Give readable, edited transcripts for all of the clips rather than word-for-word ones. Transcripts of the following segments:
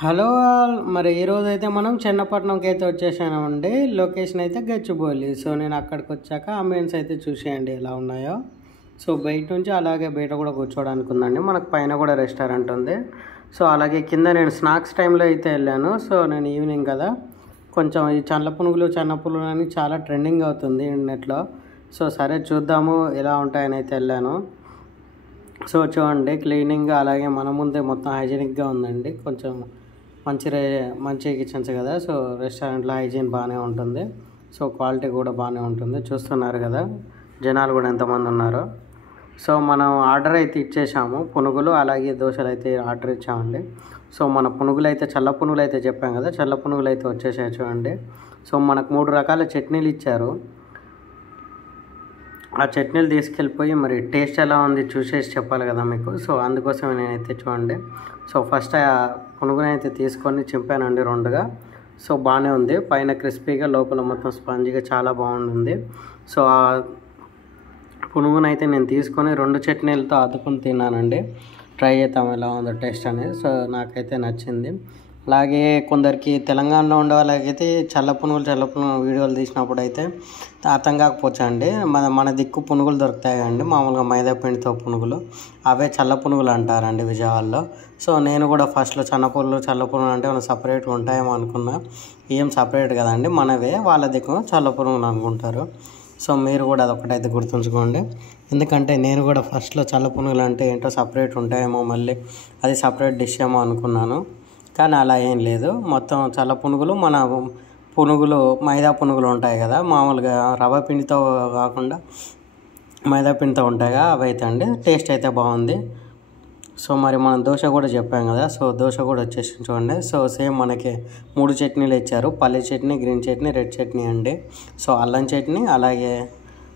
Hello all మరి ఈరోజైతే మనం చెన్నపట్నంకి అయితే వచ్చేసామండి. లొకేషన్ అయితే గచ్చిబౌలి. సో నేను అక్కడికి వచ్చాక అంబియన్స్ అయితే చూసేయండి ఎలా ఉన్నాయో. సో బయట నుంచి అలాగే బయట కూడా కూర్చోవడానికి ఉందండి. మనకు పైన కూడా రెస్టారెంట్ ఉంది. సో అలాగే కింద నేను స్నాక్స్ టైంలో అయితే వెళ్ళాను. సో నేను ఈవినింగ్ కదా, కొంచెం ఈ చెన్న పునుగులు అని చాలా ట్రెండింగ్ అవుతుంది నెట్లో. సో సరే చూద్దాము ఎలా ఉంటాయని అయితే వెళ్ళాను. సో చూడండి, క్లీనింగ్ అలాగే మన ముందే మొత్తం హైజీనిక్గా ఉందండి. కొంచెం మంచి కిచెన్స్ కదా, సో రెస్టారెంట్లో హైజీన్ బాగానే ఉంటుంది. సో క్వాలిటీ కూడా బాగానే ఉంటుంది. చూస్తున్నారు కదా జనాలు కూడా ఎంతమంది ఉన్నారో. సో మనం ఆర్డర్ అయితే ఇచ్చేసాము. పునుగులు అలాగే దోశలు అయితే ఆర్డర్ ఇచ్చామండి. సో మన పునుగులు అయితే చల్ల పునుగులు అయితే చెప్పాం కదా, చల్ల పునుగులు అయితే వచ్చేసాయి చూడండి. సో మనకు 3 రకాల చట్నీలు ఇచ్చారు. ఆ చట్నీలు తీసుకెళ్ళిపోయి మరి టేస్ట్ ఎలా ఉంది చూసేసి చెప్పాలి కదా మీకు. సో అందుకోసమే నేనైతే చూడండి. సో ఫస్ట్ ఆ పునుగునైతే తీసుకొని చింపానండి 2గా. సో బాగానే ఉంది, పైన క్రిస్పీగా లోపల మొత్తం స్పాంజీగా చాలా బాగుంది. సో ఆ పునుగునైతే నేను తీసుకొని 2 చట్నీలతో అద్దుకొని తిన్నానండి. ట్రై చేద్దాం ఎలా ఉందో టేస్ట్ అనేది. సో నాకైతే నచ్చింది. అలాగే కొందరికి తెలంగాణలో ఉండే వాళ్ళకైతే చల్ల పునుగులు వీడియోలు తీసినప్పుడు అయితే అర్థం కాకపోవచ్చు అండి. మన దిక్కు పునుగులు దొరుకుతాయి అండి, మామూలుగా మైదా పిండితో పునుగులు, అవే చల్ల పునుగులు అంటారండి విజయవాడలో. సో నేను కూడా ఫస్ట్లో చల్ల పునుగులు అంటే మనం సపరేట్గా ఉంటాయేమో అనుకున్నా. ఏం సపరేట్ కదండి, మనవే. వాళ్ళ దిక్కు చల్ల పునుగులు అనుకుంటారు. సో మీరు కూడా అదొకటైతే గుర్తుంచుకోండి. ఎందుకంటే నేను కూడా ఫస్ట్లో చల్ల పునుగులు అంటే ఏంటో సపరేట్ ఉంటాయేమో, మళ్ళీ అది సపరేట్ డిష్ ఏమో అనుకున్నాను. కానీ అలా ఏం లేదు. మొత్తం చల్ల పునుగులు మన పునుగులు మైదా పునుగులు ఉంటాయి కదా, మామూలుగా రవ్వ పిండితో కాకుండా మైదా పిండితో ఉంటాయి కదా, అవి అయితే అండి టేస్ట్ అయితే బాగుంది. సో మరి మనం దోశ కూడా చెప్పాం కదా, సో దోశ కూడా వచ్చేసి చూడండి. సో సేమ్ మనకి 3 చట్నీలు ఇచ్చారు, పల్లీ చట్నీ, గ్రీన్ చట్నీ, రెడ్ చట్నీ అండి. సో అల్లం చట్నీ అలాగే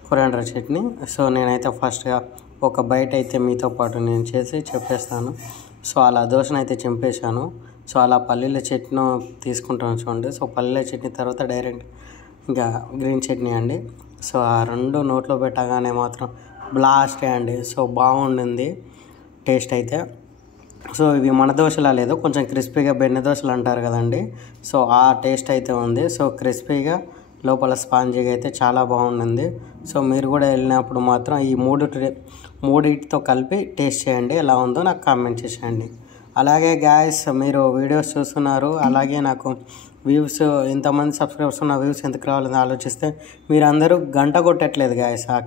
కొరియాండర్ చట్నీ. సో నేనైతే ఫస్ట్గా ఒక బైట్ అయితే మీతో పాటు నేను చేసి చెప్పేస్తాను. సో అలా దోశను అయితే చింపేశాను. సో అలా పల్లీల చట్నీ తీసుకుంటాను చూడండి. సో పల్లీల చట్నీ తర్వాత డైరెక్ట్ ఇంకా గ్రీన్ చట్నీ అండి. సో ఆ 2 నోట్లో పెట్టగానే మాత్రం బ్లాస్ట్ అండి. సో బాగుండింది టేస్ట్ అయితే. సో ఇవి మన దోశలా లేదు, కొంచెం క్రిస్పీగా బెన్నె దోశలు అంటారు కదండి. సో ఆ టేస్ట్ అయితే ఉంది. సో క్రిస్పీగా లోపల స్పాంజీగా అయితే చాలా బాగుండింది. సో మీరు కూడా వెళ్ళినప్పుడు మాత్రం ఈ మూడిటితో కలిపి టేస్ట్ చేయండి, ఎలా ఉందో నాకు కామెంట్ చేసేయండి. అలాగే గాయస్, మీరు వీడియోస్ చూస్తున్నారు, అలాగే నాకు వ్యూస్ ఇంతమంది సబ్స్క్రైబర్స్ ఉన్న వ్యూస్ ఎందుకు రావాలని ఆలోచిస్తే మీరందరూ గంట కొట్టట్లేదు గాయస్. ఆ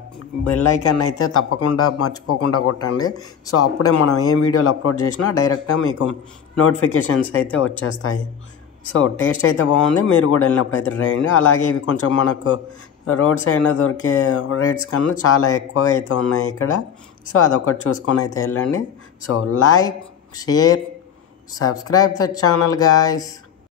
బెల్ ఐకాన్ అయితే తప్పకుండా మర్చిపోకుండా కొట్టండి. సో అప్పుడే మనం ఏం వీడియోలు అప్లోడ్ చేసినా డైరెక్ట్గా మీకు నోటిఫికేషన్స్ అయితే వచ్చేస్తాయి. సో టేస్ట్ అయితే బాగుంది, మీరు కూడా వెళ్ళినప్పుడు అయితే ట్రై చేయండి. అలాగే ఇవి కొంచెం మనకు రోడ్ సైడ్లో దొరికే రేట్స్ కన్నా చాలా ఎక్కువగా అయితే ఉన్నాయి ఇక్కడ. సో అదొకటి చూసుకొని అయితే వెళ్ళండి. So like, share, subscribe the channel guys.